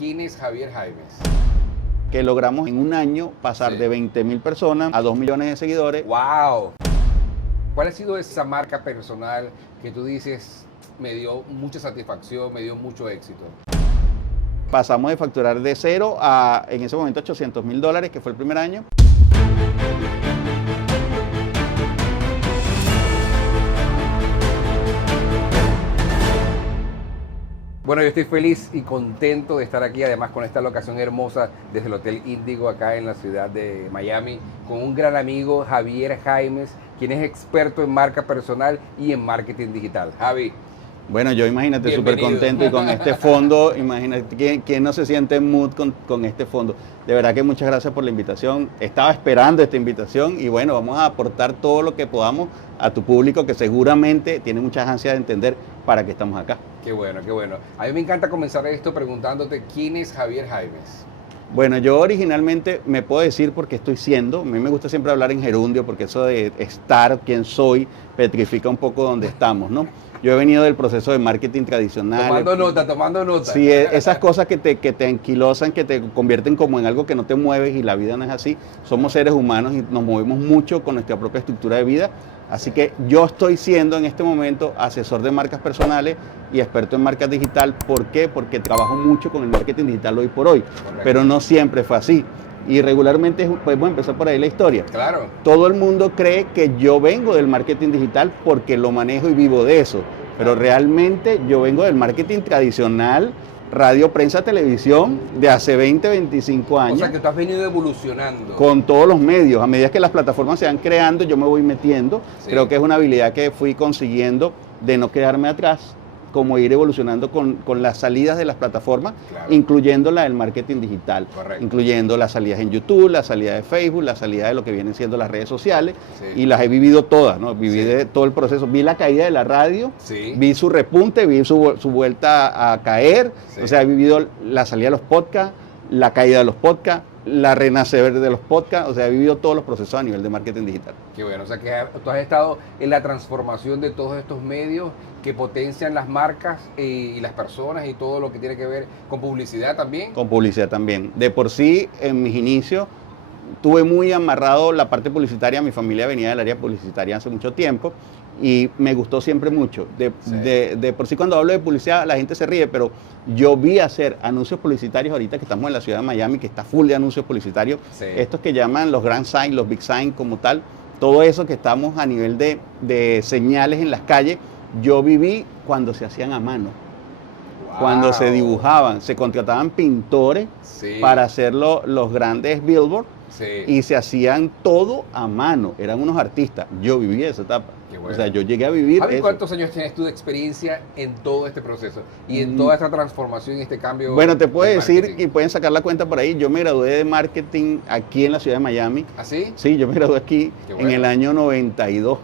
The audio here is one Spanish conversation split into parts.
¿Quién es Javier Jaimes? Que logramos en un año pasar de 20.000 personas a 2 millones de seguidores. ¡Wow! ¿Cuál ha sido esa marca personal que tú dices me dio mucha satisfacción, me dio mucho éxito? Pasamos de facturar de cero a, en ese momento, $800.000, que fue el primer año. Bueno, yo estoy feliz y contento de estar aquí, además con esta locación hermosa desde el Hotel Índigo acá en la ciudad de Miami, con un gran amigo, Javier Jaimes, quien es experto en marca personal y en marketing digital. Javi. Bueno, yo imagínate, súper Bienvenido. contento y con este fondo, imagínate, ¿quién no se siente en mood con este fondo? De verdad que muchas gracias por la invitación. Estaba esperando esta invitación y bueno, vamos a aportar todo lo que podamos a tu público que seguramente tiene muchas ansias de entender para qué estamos acá. Qué bueno, qué bueno. A mí me encanta comenzar esto preguntándote quién es Javier Jaimes. Bueno, yo originalmente me puedo decir porque estoy siendo, a mí me gusta siempre hablar en gerundio porque eso de estar, quién soy, petrifica un poco donde estamos, ¿no? Yo he venido del proceso de marketing tradicional. Tomando nota. Sí, esas cosas que te anquilosan, que te convierten como en algo que no te mueves y la vida no es así. Somos seres humanos y nos movemos mucho con nuestra propia estructura de vida. Así que yo estoy siendo en este momento asesor de marcas personales y experto en marcas digital. ¿Por qué? Porque trabajo mucho con el marketing digital hoy por hoy, Correcto. pero no siempre fue así. Y regularmente, podemos empezar por ahí la historia. Claro. Todo el mundo cree que yo vengo del marketing digital porque lo manejo y vivo de eso, pero realmente yo vengo del marketing tradicional, radio, prensa, televisión, de hace 20, 25 años. O sea que tú has venido evolucionando. Con todos los medios. A medida que las plataformas se van creando, yo me voy metiendo. Sí. Creo que es una habilidad que fui consiguiendo de no quedarme atrás, como ir evolucionando con las salidas de las plataformas, Claro. incluyendo la del marketing digital, Correcto. incluyendo las salidas en YouTube, la salida de Facebook, la salida de lo que vienen siendo las redes sociales, Sí. y las he vivido todas, ¿no? Viví Sí. de todo el proceso, vi la caída de la radio, Sí. vi su repunte, vi su vuelta a caer, Sí. o sea, he vivido la salida de los podcasts, la caída de los podcasts, la renacer de los podcasts, o sea, he vivido todos los procesos a nivel de marketing digital. Qué bueno, o sea que tú has estado en la transformación de todos estos medios que potencian las marcas y las personas y todo lo que tiene que ver con publicidad también. Con publicidad también. De por sí, en mis inicios, tuve muy amarrado la parte publicitaria. Mi familia venía del área publicitaria hace mucho tiempo y me gustó siempre mucho. Sí. De por sí, cuando hablo de publicidad, la gente se ríe, pero yo vi hacer anuncios publicitarios ahorita que estamos en la ciudad de Miami, que está full de anuncios publicitarios. Sí. Estos que llaman los grand sign, los big sign como tal, todo eso que estamos a nivel de señales en las calles, yo viví cuando se hacían a mano. Cuando se Wow. dibujaban, se contrataban pintores Sí. para hacer los grandes billboards Sí. y se hacían todo a mano, eran unos artistas. Yo viví esa etapa. Qué bueno. O sea, yo llegué a vivir Javi, eso. ¿cuántos años tienes tú de experiencia en todo este proceso y en toda esta transformación y este cambio? Bueno, te puedo del decir, marketing? y pueden sacar la cuenta por ahí, yo me gradué de marketing aquí en la ciudad de Miami. ¿Ah, sí? Sí, yo me gradué aquí Qué bueno. en el año 92.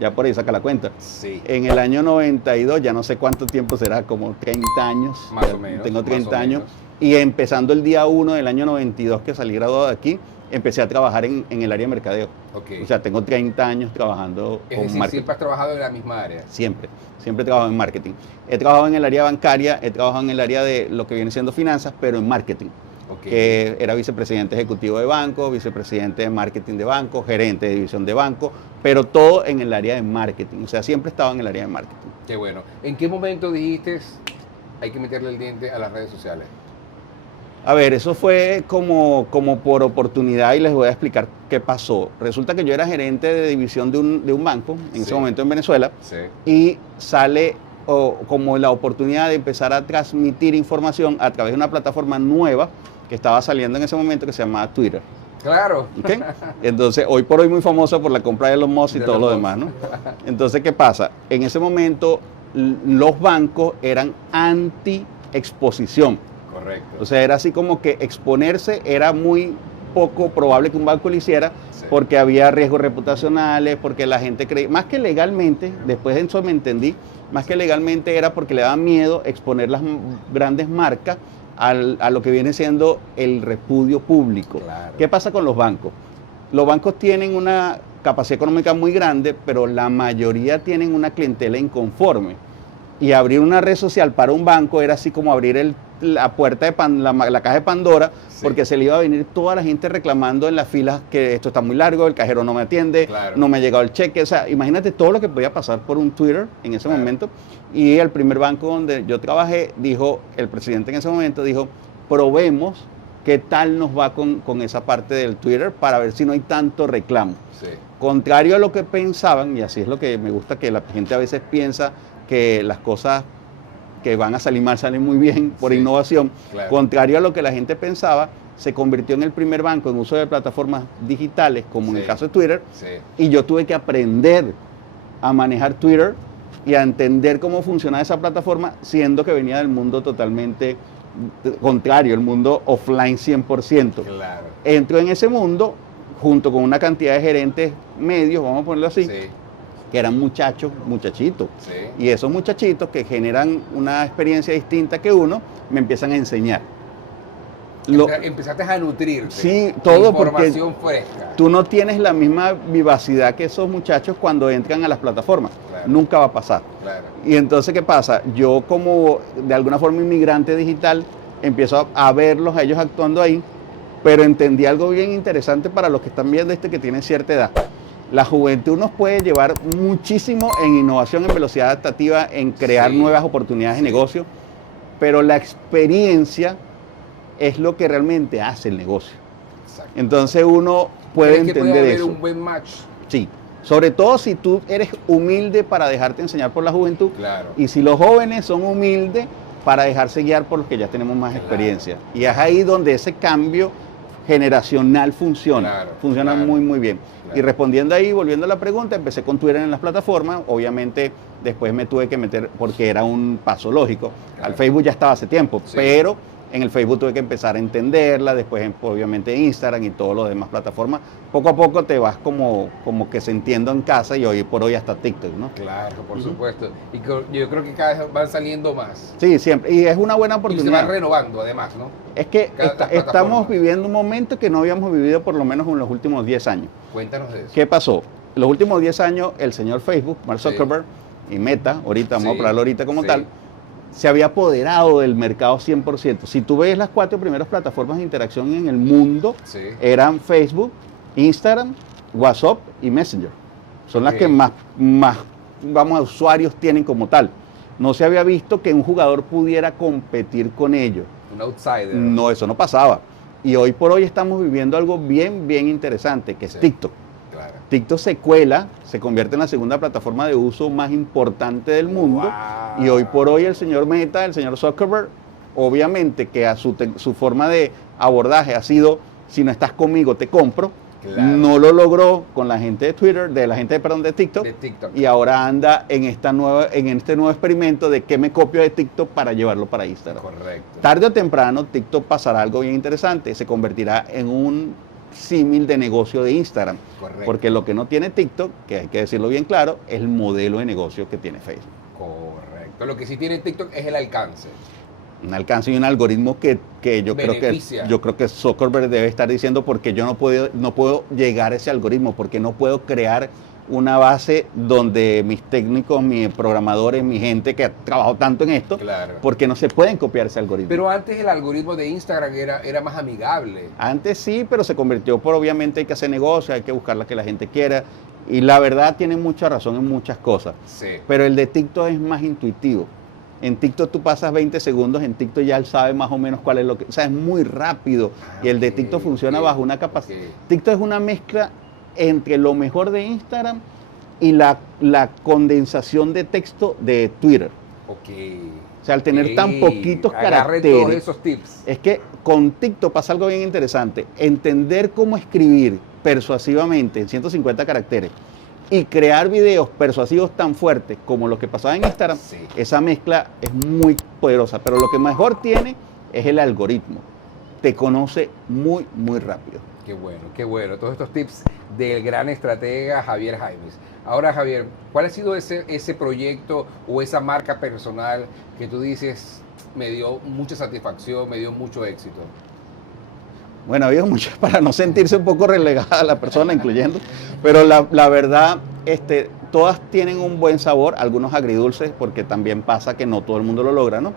Ya por ahí saca la cuenta. Sí. En el año 92, ya no sé cuánto tiempo será, como 30 años. Más Ya o menos, Tengo más 30 o años. menos. Y empezando el día 1 del año 92 que salí graduado de aquí, empecé a trabajar en el área de mercadeo. Ok. O sea, tengo 30 años trabajando Es con decir, marketing. siempre has trabajado en la misma área. Siempre he trabajado en marketing. He trabajado en el área bancaria, he trabajado en el área de lo que viene siendo finanzas, pero en marketing. Ok. Que era vicepresidente ejecutivo de banco, vicepresidente de marketing de banco, gerente de división de banco, pero todo en el área de marketing. O sea, siempre he estado en el área de marketing. Qué bueno. ¿En qué momento dijiste hay que meterle el diente a las redes sociales? A ver, eso fue como por oportunidad y les voy a explicar qué pasó. Resulta que yo era gerente de división de un banco en Sí. ese momento en Venezuela Sí. y sale como la oportunidad de empezar a transmitir información a través de una plataforma nueva que estaba saliendo en ese momento que se llamaba Twitter. Claro. ¿Ok? Entonces, hoy por hoy muy famosa por la compra de Elon Musk y De todo Elon lo Musk. demás, ¿no? Entonces, ¿qué pasa? En ese momento los bancos eran anti-exposición. Correcto. O sea, era así como que exponerse era muy poco probable que un banco lo hiciera Sí. porque había riesgos reputacionales, porque la gente creía, más que legalmente, después de eso me entendí, más que legalmente era porque le daba miedo exponer las grandes marcas a lo que viene siendo el repudio público. Claro. ¿Qué pasa con los bancos? Los bancos tienen una capacidad económica muy grande, pero la mayoría tienen una clientela inconforme. Y abrir una red social para un banco era así como abrir el la puerta de la caja de Pandora, Sí. porque se le iba a venir toda la gente reclamando en las filas que esto está muy largo, el cajero no me atiende, Claro. no me ha llegado el cheque. O sea, imagínate todo lo que podía pasar por un Twitter en ese Claro. momento. Y el primer banco donde yo trabajé, dijo, el presidente en ese momento dijo, probemos qué tal nos va con esa parte del Twitter para ver si no hay tanto reclamo. Sí. Contrario a lo que pensaban, y así es lo que me gusta, que la gente a veces piensa que las cosas que van a salir mal salen muy bien por Sí, innovación. claro. Contrario a lo que la gente pensaba, se convirtió en el primer banco en uso de plataformas digitales, como en Sí. el caso de Twitter, Sí. y yo tuve que aprender a manejar Twitter y a entender cómo funciona esa plataforma, siendo que venía del mundo totalmente contrario, el mundo offline 100%. Claro. Entro en ese mundo junto con una cantidad de gerentes medios, vamos a ponerlo así, Sí. que eran muchachitos. Sí. Y esos muchachitos que generan una experiencia distinta que uno, me empiezan a enseñar. Empezaste a nutrirte. Sí, todo porque información fresca. tú no tienes la misma vivacidad que esos muchachos cuando entran a las plataformas. Claro. Nunca va a pasar. Claro. Y entonces, ¿qué pasa? Yo como de alguna forma inmigrante digital, empiezo a verlos a ellos actuando ahí, pero entendí algo bien interesante para los que están viendo que tienen cierta edad. La juventud nos puede llevar muchísimo en innovación, en velocidad adaptativa, en crear Sí. nuevas oportunidades Sí. de negocio, pero la experiencia es lo que realmente hace el negocio. Exacto. Entonces uno puede ¿Crees que entender puede haber eso. un buen match? Sí, sobre todo si tú eres humilde para dejarte enseñar por la juventud, Claro. y si los jóvenes son humildes para dejarse guiar por los que ya tenemos más Claro. experiencia. Y es ahí donde ese cambio generacional funciona. Claro, Funciona claro. muy, muy bien. Claro. Y respondiendo ahí, volviendo a la pregunta, empecé con Twitter en las plataformas. Obviamente, después me tuve que meter, porque era un paso lógico. Claro. Al Facebook ya estaba hace tiempo, Sí. pero en el Facebook tuve que empezar a entenderla, después obviamente Instagram y todas las demás plataformas. Poco a poco te vas como que sintiendo en casa, y hoy por hoy hasta TikTok, ¿no? Claro, por Ujú. supuesto. Y yo creo que cada vez van saliendo más. Sí, siempre. Y es una buena Y se van oportunidad. renovando además, ¿no? Es que Cada plataforma. estamos viviendo un momento que no habíamos vivido por lo menos en los últimos 10 años. Cuéntanos de eso. ¿Qué pasó? Los últimos 10 años, el señor Facebook, Mark Sí. Zuckerberg, y Meta, ahorita vamos Sí, a hablarlo ahorita como sí. tal, se había apoderado del mercado 100%. Si tú ves las 4 primeras plataformas de interacción en el mundo, Sí. eran Facebook, Instagram, WhatsApp y Messenger. Son las Ok. que más, vamos, usuarios tienen como tal. No se había visto que un jugador pudiera competir con ellos. Un outsider. No, eso no pasaba. Y hoy por hoy estamos viviendo algo bien, bien interesante, que es Sí. TikTok. Claro. TikTok se cuela, se convierte en la segunda plataforma de uso más importante del mundo. Wow. Y hoy por hoy el señor Meta, el señor Zuckerberg, obviamente que a su forma de abordaje ha sido, si no estás conmigo, te compro. Claro. No lo logró con la gente de Twitter, de TikTok. De TikTok. Y ahora anda en este nuevo experimento de que me copio de TikTok para llevarlo para Instagram. Correcto. Tarde o temprano, TikTok pasará algo bien interesante. Se convertirá en un símil de negocio de Instagram. Correcto. Porque lo que no tiene TikTok, que hay que decirlo bien claro, es el modelo de negocio que tiene Facebook. Correcto. Lo que sí tiene TikTok es el alcance. Un alcance y un algoritmo que Beneficia. yo creo que Zuckerberg debe estar diciendo, porque yo no puedo llegar a ese algoritmo, porque no puedo crear una base donde mis técnicos, mis programadores, mi gente que ha trabajado tanto en esto, Claro. porque no se pueden copiar ese algoritmo. Pero antes el algoritmo de Instagram era más amigable. Antes sí, pero se convirtió obviamente hay que hacer negocio, hay que buscar la que la gente quiera. Y la verdad tiene mucha razón en muchas cosas. Sí. Pero el de TikTok es más intuitivo. En TikTok tú pasas 20 segundos, en TikTok ya él sabe más o menos cuál es lo que... O sea, es muy rápido. Y el de Ok, TikTok funciona ok, bajo una capacidad... ok. TikTok es una mezcla entre lo mejor de Instagram y la condensación de texto de Twitter. Ok. O sea, al tener tan Ok. poquitos Agarre todos caracteres... esos tips. Es que con TikTok pasa algo bien interesante. Entender cómo escribir persuasivamente en 150 caracteres y crear videos persuasivos tan fuertes como lo que pasaba en Instagram, Sí. esa mezcla es muy poderosa. Pero lo que mejor tiene es el algoritmo. Te conoce muy, muy rápido. Qué bueno, qué bueno. Todos estos tips del gran estratega Javier Jaimes. Ahora, Javier, ¿cuál ha sido ese proyecto o esa marca personal que tú dices me dio mucha satisfacción, me dio mucho éxito? Bueno, ha habido muchas para no sentirse un poco relegada la persona, incluyendo. Pero la verdad, todas tienen un buen sabor, algunos agridulces, porque también pasa que no todo el mundo lo logra, ¿no?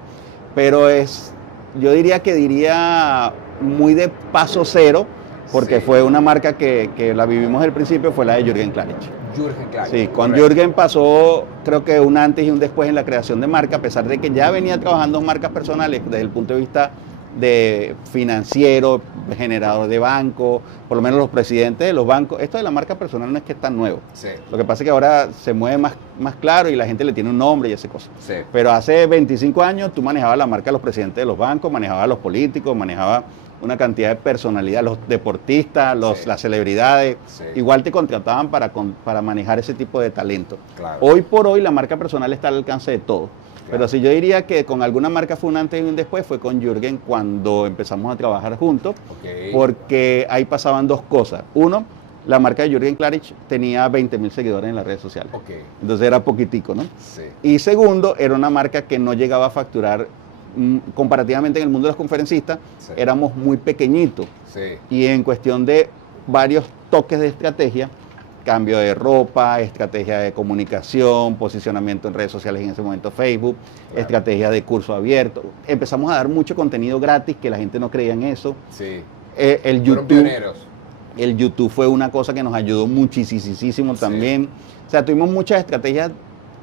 Pero es yo diría muy de paso cero, porque fue una marca que la vivimos al principio, fue la de Jürgen Klarich. Jürgen Klarich. Sí, con Jürgen pasó creo que un antes y un después en la creación de marca, a pesar de que ya venía trabajando en marcas personales desde el punto de vista de financiero, generador de banco, por lo menos los presidentes de los bancos. Esto de la marca personal no es que es tan nuevo. Sí. Lo que pasa es que ahora se mueve más claro y la gente le tiene un nombre y esa cosa. Sí. Pero hace 25 años tú manejabas la marca de los presidentes de los bancos, manejabas a los políticos, manejabas una cantidad de personalidad, los deportistas, las celebridades, igual te contrataban para manejar ese tipo de talento. Claro. Hoy por hoy la marca personal está al alcance de todo. Claro. Pero si yo diría que con alguna marca fue un antes y un después, fue con Jürgen cuando empezamos a trabajar juntos, porque ahí pasaban dos cosas. Uno, la marca de Jürgen Klarich tenía 20.000 seguidores en las redes sociales, entonces era poquitico, ¿no? Sí. Y segundo, era una marca que no llegaba a facturar comparativamente en el mundo de los conferencistas, éramos muy pequeñitos. Sí. Y en cuestión de varios toques de estrategia, cambio de ropa, estrategia de comunicación, posicionamiento en redes sociales, en ese momento Facebook, estrategia de curso abierto, empezamos a dar mucho contenido gratis que la gente no creía en eso. Sí. El Fueron pioneros. El YouTube fue una cosa que nos ayudó muchísimo también. O sea, tuvimos muchas estrategias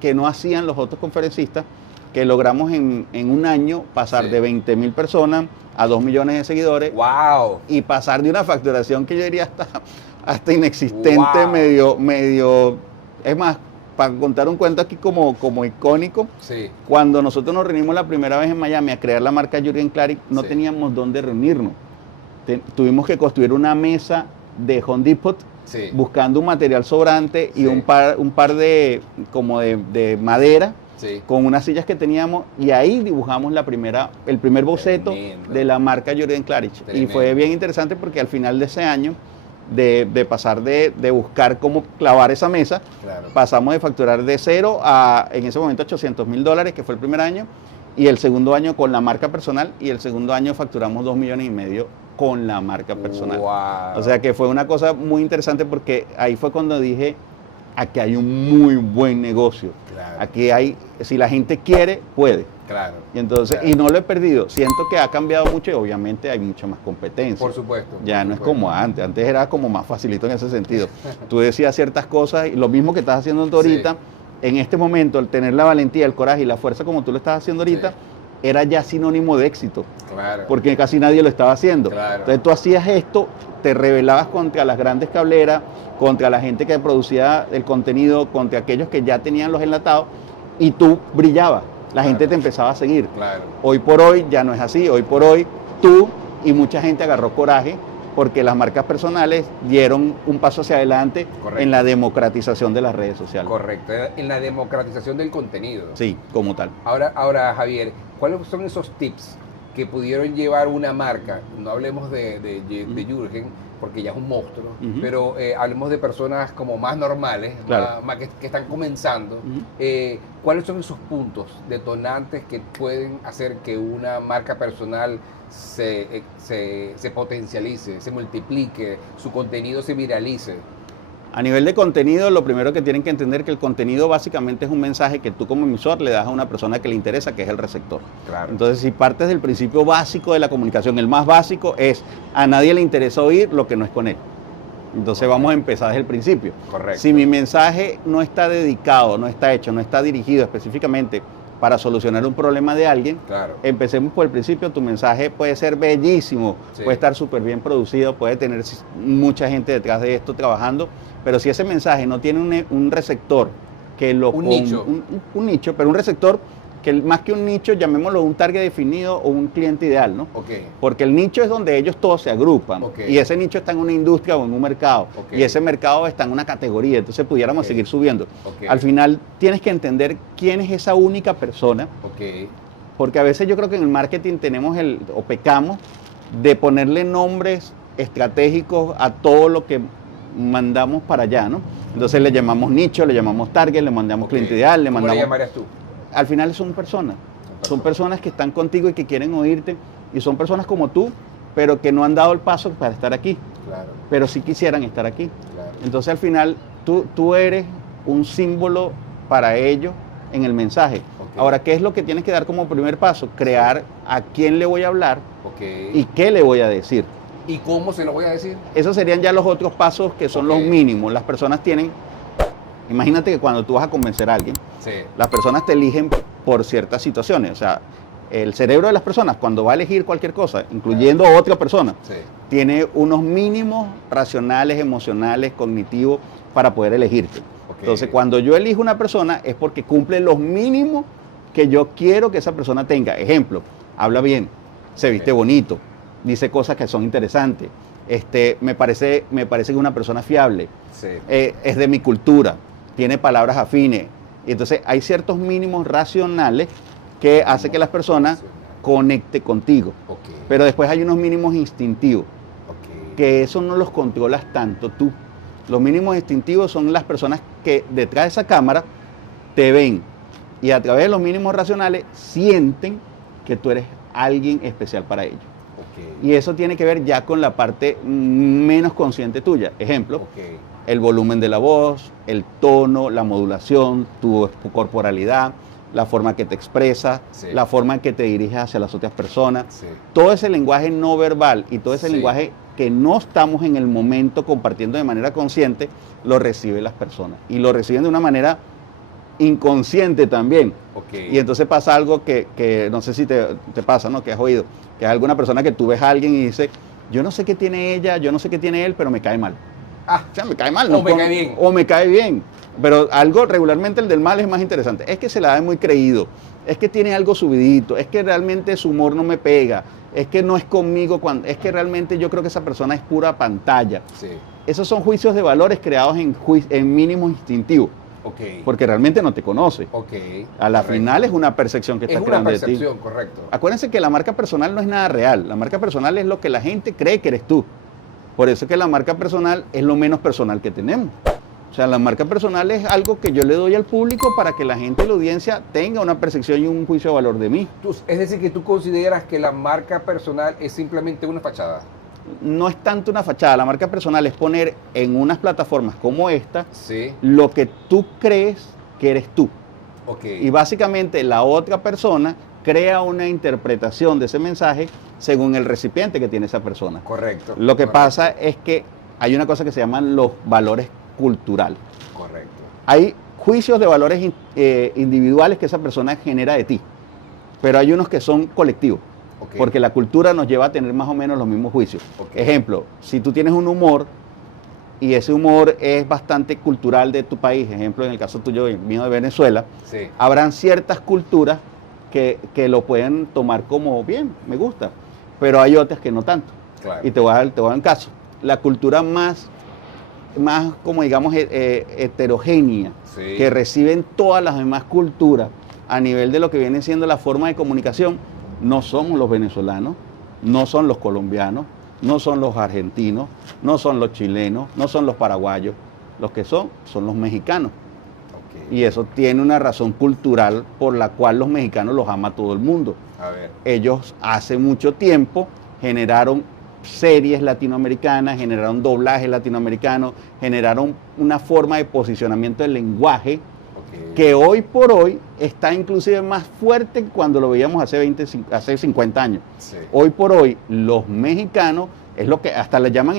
que no hacían los otros conferencistas, que logramos en un año pasar de 20.000 personas a 2 millones de seguidores. ¡Wow! Y pasar de una facturación que yo diría hasta inexistente, medio... Es más, para contar un cuento aquí como icónico, cuando nosotros nos reunimos la primera vez en Miami a crear la marca Jürgen Klarich, no teníamos dónde reunirnos. Tuvimos que construir una mesa de Home Depot, buscando un material sobrante y un par de madera, con unas sillas que teníamos, y ahí dibujamos el primer boceto de la marca Jürgen Klarich. Y fue bien interesante porque al final de ese año, de pasar de buscar cómo clavar esa mesa, pasamos de facturar de cero a, en ese momento, $800,000, que fue el primer año, y el segundo año con la marca personal, y el segundo año facturamos 2,5 millones con la marca personal. Wow. O sea que fue una cosa muy interesante, porque ahí fue cuando dije, aquí hay un muy buen negocio. Aquí hay, si la gente quiere, puede. Y entonces, y no lo he perdido. Siento que ha cambiado mucho y obviamente hay mucha más competencia. Por supuesto. Ya no es como antes. Antes era como más facilito en ese sentido. Tú decías ciertas cosas y lo mismo que estás haciendo tú ahorita, en este momento, el tener la valentía, el coraje y la fuerza como tú lo estás haciendo ahorita, era ya sinónimo de éxito. Porque casi nadie lo estaba haciendo. Entonces tú hacías esto, te rebelabas contra las grandes cableras, contra la gente que producía el contenido, contra aquellos que ya tenían los enlatados, y tú brillabas. La gente te empezaba a seguir. Hoy por hoy ya no es así. Hoy por hoy tú y mucha gente agarró coraje, porque las marcas personales dieron un paso hacia adelante en la democratización de las redes sociales. Correcto, en la democratización del contenido. Sí, como tal. Ahora Javier, ¿cuáles son esos tips que pudieron llevar una marca? No hablemos de Jürgen, porque ya es un monstruo, pero hablemos de personas como más normales, más que están comenzando. ¿Cuáles son esos puntos detonantes que pueden hacer que una marca personal se potencialice, se multiplique, su contenido se viralice? A nivel de contenido, lo primero que tienen que entender es que el contenido básicamente es un mensaje que tú como emisor le das a una persona que le interesa, que es el receptor. Entonces, si partes del principio básico de la comunicación, el más básico es, a nadie le interesa oír lo que no es con él. Entonces vamos a empezar desde el principio. Si mi mensaje no está dedicado, no está hecho, no está dirigido específicamente para solucionar un problema de alguien, empecemos por el principio. Tu mensaje puede ser bellísimo, puede estar súper bien producido, puede tener mucha gente detrás de esto trabajando, pero si ese mensaje no tiene un receptor que lo... Un nicho, pero un receptor que más que un nicho, llamémoslo un target definido o un cliente ideal, ¿no? Porque el nicho es donde ellos todos se agrupan, y ese nicho está en una industria o en un mercado, y ese mercado está en una categoría, entonces pudiéramos seguir subiendo. Al final tienes que entender quién es esa única persona, porque a veces yo creo que en el marketing tenemos o pecamos de ponerle nombres estratégicos a todo lo que mandamos para allá, ¿no? Entonces le llamamos nicho, le llamamos target, le mandamos cliente ideal, le mandamos... ¿Cómo le llamarías tú? Al final son personas que están contigo y que quieren oírte, y son personas como tú, pero que no han dado el paso para estar aquí, pero sí quisieran estar aquí. Entonces al final tú eres un símbolo para ellos en el mensaje. Ahora, ¿qué es lo que tienes que dar como primer paso? Crear a quién le voy a hablar Ok. y qué le voy a decir. ¿Y cómo se lo voy a decir? Esos serían ya los otros pasos que son Ok. los mínimos. Las personas tienen, imagínate que cuando tú vas a convencer a alguien, Sí. las personas te eligen por ciertas situaciones. O sea, el cerebro de las personas cuando va a elegir cualquier cosa, incluyendo a otra persona, Sí. tiene unos mínimos racionales, emocionales, cognitivos para poder elegirte. Ok. Entonces, cuando yo elijo una persona es porque cumple los mínimos que yo quiero que esa persona tenga. Ejemplo, habla bien, se viste Ok. bonito, dice cosas que son interesantes, me parece que es una persona fiable, Sí. es de mi cultura, tiene palabras afines. Y entonces hay ciertos mínimos racionales que hace que las personas conecten contigo. Ok. Pero después hay unos mínimos instintivos, Ok. que eso no los controlas tanto tú. Los mínimos instintivos son las personas que detrás de esa cámara te ven y a través de los mínimos racionales sienten que tú eres alguien especial para ellos. Ok. Y eso tiene que ver ya con la parte menos consciente tuya. Ejemplo, Ok. el volumen de la voz, el tono, la modulación, tu corporalidad, la forma que te expresas, Sí. la forma en que te diriges hacia las otras personas. Sí. Todo ese lenguaje no verbal y todo ese Sí. lenguaje que no estamos en el momento compartiendo de manera consciente, lo reciben las personas. Y lo reciben de una manera inconsciente también. Ok. Y entonces pasa algo que no sé si te pasa, ¿no? Que has oído, que es alguna persona que tú ves a alguien y dice, yo no sé qué tiene ella, yo no sé qué tiene él, pero me cae mal. Ah, O sea, me cae mal. O me cae bien. O me cae bien. Pero algo regularmente el del mal es más interesante. Es que se la da muy creído. Es que tiene algo subidito. Es que realmente su humor no me pega. Es que no es conmigo. Es que realmente yo creo que esa persona es pura pantalla. sí. Esos son juicios de valores creados en mínimos instintivos. Ok. Porque realmente no te conoce. Ok. A la Correcto. final es una percepción que Es estás una creando de ti. percepción, correcto. Acuérdense que la marca personal no es nada real. La marca personal es lo que la gente cree que eres tú. Por eso es que la marca personal es lo menos personal que tenemos. O sea, la marca personal es algo que yo le doy al público para que la gente y la audiencia tenga una percepción y un juicio de valor de mí. Es decir, que tú consideras que la marca personal es simplemente una fachada. No es tanto una fachada, la marca personal es poner en unas plataformas como esta Sí. lo que tú crees que eres tú. Ok. Y básicamente la otra persona crea una interpretación de ese mensaje según el recipiente que tiene esa persona. Correcto. Lo que correcto, pasa es que hay una cosa que se llaman los valores culturales. Correcto. Hay juicios de valores individuales que esa persona genera de ti, pero hay unos que son colectivos, Ok. porque la cultura nos lleva a tener más o menos los mismos juicios. Ok. Ejemplo, si tú tienes un humor y ese humor es bastante cultural de tu país, ejemplo, en el caso tuyo, mío de Venezuela, Sí. habrán ciertas culturas que lo pueden tomar como bien, me gusta, pero hay otras que no tanto. Claro. Y te voy a dar un caso. La cultura más como digamos, heterogénea, Sí. que reciben todas las demás culturas a nivel de lo que viene siendo la forma de comunicación, no somos los venezolanos, no son los colombianos, no son los argentinos, no son los chilenos, no son los paraguayos. Los que son los mexicanos. Ok. Y eso tiene una razón cultural por la cual los mexicanos los ama todo el mundo. A ver. Ellos hace mucho tiempo generaron series latinoamericanas, generaron doblajes latinoamericanos, generaron una forma de posicionamiento del lenguaje Ok. que hoy por hoy está inclusive más fuerte que cuando lo veíamos hace 50 años. Sí. Hoy por hoy los mexicanos es lo que hasta le llaman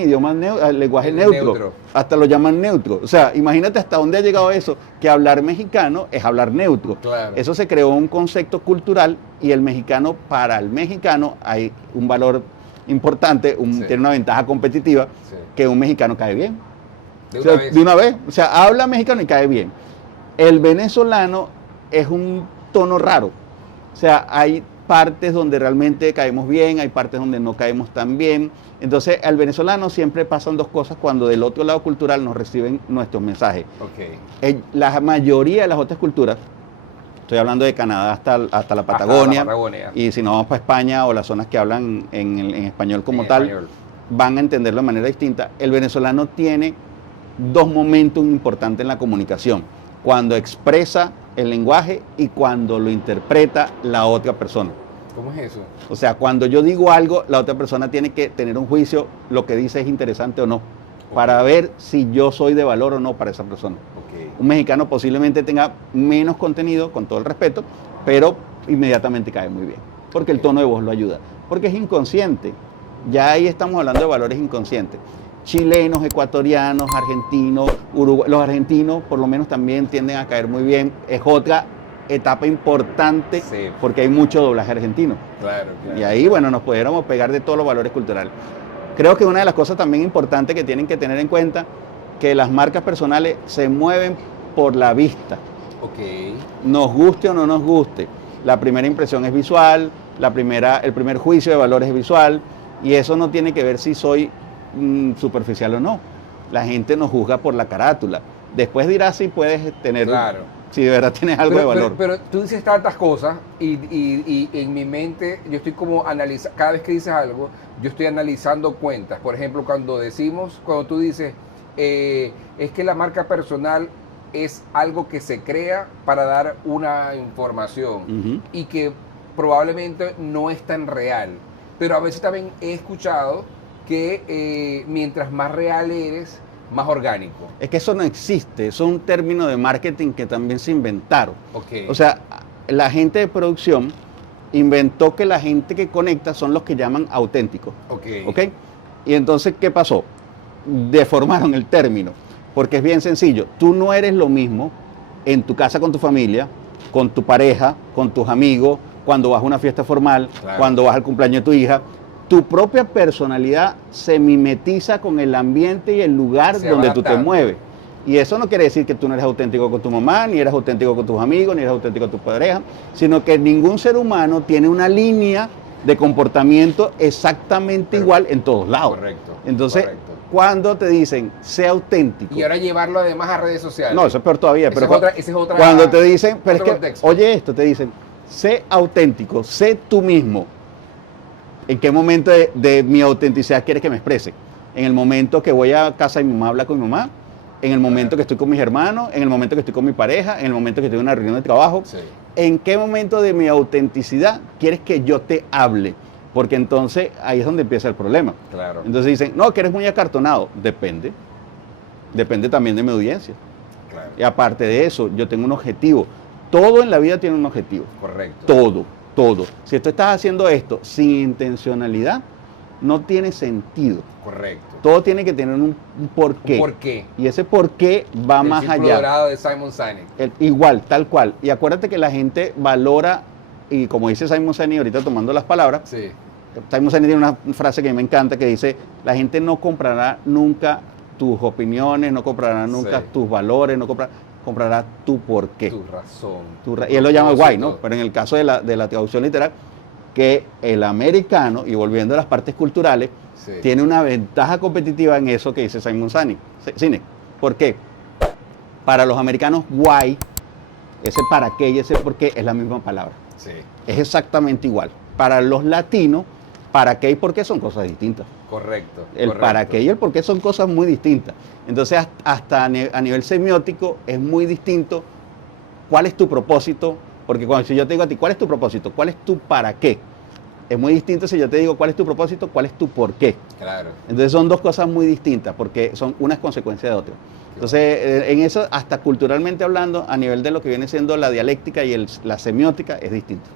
lenguaje neutro, hasta lo llaman neutro. O sea, imagínate hasta dónde ha llegado eso, que hablar mexicano es hablar neutro. Claro. Eso se creó un concepto cultural y el mexicano, para el mexicano hay un valor importante, Sí. tiene una ventaja competitiva, Sí. que un mexicano cae bien. De O sea, una vez. de una vez. O sea, habla mexicano y cae bien. El venezolano es un tono raro. O sea, hay partes donde realmente caemos bien, hay partes donde no caemos tan bien. Entonces, al venezolano siempre pasan dos cosas cuando del otro lado cultural nos reciben nuestros mensajes. Ok. La mayoría de las otras culturas, estoy hablando de Canadá hasta la Patagonia, Hasta la Patagonia. y si no vamos para España o las zonas que hablan en español como En tal, español. van a entenderlo de manera distinta. El venezolano tiene dos momentos importantes en la comunicación: cuando expresa el lenguaje y cuando lo interpreta la otra persona. ¿Cómo es eso? O sea, cuando yo digo algo, la otra persona tiene que tener un juicio, lo que dice es interesante o no, para ver si yo soy de valor o no para esa persona. Ok. Un mexicano posiblemente tenga menos contenido, con todo el respeto, pero inmediatamente cae muy bien, porque el tono de voz lo ayuda, porque es inconsciente. Ya ahí estamos hablando de valores inconscientes. Chilenos, ecuatorianos, argentinos, los argentinos por lo menos también tienden a caer muy bien. Es otra etapa importante, sí, porque hay mucho doblaje argentino. Claro. Y ahí, bueno, nos pudiéramos pegar de todos los valores culturales. Creo que una de las cosas también importantes que tienen que tener en cuenta, que las marcas personales se mueven por la vista. Okay. Nos guste o no nos guste. La primera impresión es visual, el primer juicio de valor es visual, y eso no tiene que ver si soy superficial o no. La gente nos juzga por la carátula. Después dirás si puedes tener, claro, si de verdad tienes algo de valor. Pero tú dices tantas cosas y en mi mente yo estoy como analizando, cada vez que dices algo, yo estoy analizando cuentas. Por ejemplo, cuando tú dices, es que la marca personal es algo que se crea para dar una información y que probablemente no es tan real. Pero a veces también he escuchado que mientras más real eres, más orgánico. Es que eso no existe, eso es un término de marketing que también se inventaron. Okay. O sea, la gente de producción inventó que la gente que conecta son los que llaman auténticos. Okay. Y entonces, ¿qué pasó? Deformaron el término, porque es bien sencillo. Tú no eres lo mismo en tu casa con tu familia, con tu pareja, con tus amigos, cuando vas a una fiesta formal, claro, cuando vas al cumpleaños de tu hija. Tu propia personalidad se mimetiza con el ambiente y el lugar donde tú te mueves. Y eso no quiere decir que tú no eres auténtico con tu mamá, ni eres auténtico con tus amigos, ni eres auténtico con tu pareja, sino que ningún ser humano tiene una línea de comportamiento exactamente igual en todos lados. Correcto. Entonces, cuando te dicen, sé auténtico. Y ahora llevarlo además a redes sociales. No, eso es peor todavía. Esa es otra, cuando te dicen, pero es que, contexto. oye esto, te dicen, sé auténtico, sé tú mismo. ¿En qué momento de mi autenticidad quieres que me exprese? En el momento que voy a casa de mi mamá a hablar con mi mamá, en el momento que estoy con mis hermanos, en el momento que estoy con mi pareja, en el momento que estoy en una reunión de trabajo. Sí. ¿En qué momento de mi autenticidad quieres que yo te hable? Porque entonces ahí es donde empieza el problema. Claro. Entonces dicen, no, que eres muy acartonado. Depende. Depende también de mi audiencia. Claro. Y aparte de eso, yo tengo un objetivo. Todo en la vida tiene un objetivo. Correcto. Todo. Si tú estás haciendo esto sin intencionalidad, no tiene sentido. Correcto. Todo tiene que tener un porqué. Un porqué. Y ese porqué va más allá. El dorado de Simon Sinek. Igual, tal cual. Y acuérdate que la gente valora, y como dice Simon Sinek, ahorita tomando las palabras, sí, Simon Sinek tiene una frase que me encanta que dice, la gente no comprará nunca tus opiniones, no comprará nunca tus valores, comprará tu porqué. Tu razón. Y él lo llama why, ¿no? Pero en el caso de la traducción literal, que el americano, y volviendo a las partes culturales, sí, tiene una ventaja competitiva en eso que dice Simon Sinek. ¿Por qué? Para los americanos, why, ese para qué y ese por qué es la misma palabra. Sí. Es exactamente igual. Para los latinos, para qué y por qué son cosas distintas. Correcto. El para qué y el por qué son cosas muy distintas. Entonces, hasta a nivel semiótico es muy distinto cuál es tu propósito, porque si yo te digo a ti, ¿cuál es tu propósito? ¿Cuál es tu para qué? Es muy distinto si yo te digo cuál es tu propósito, cuál es tu por qué. Claro. Entonces son dos cosas muy distintas, porque son unas consecuencias de otras. Entonces, en eso, hasta culturalmente hablando, a nivel de lo que viene siendo la dialéctica y la semiótica, es distinto.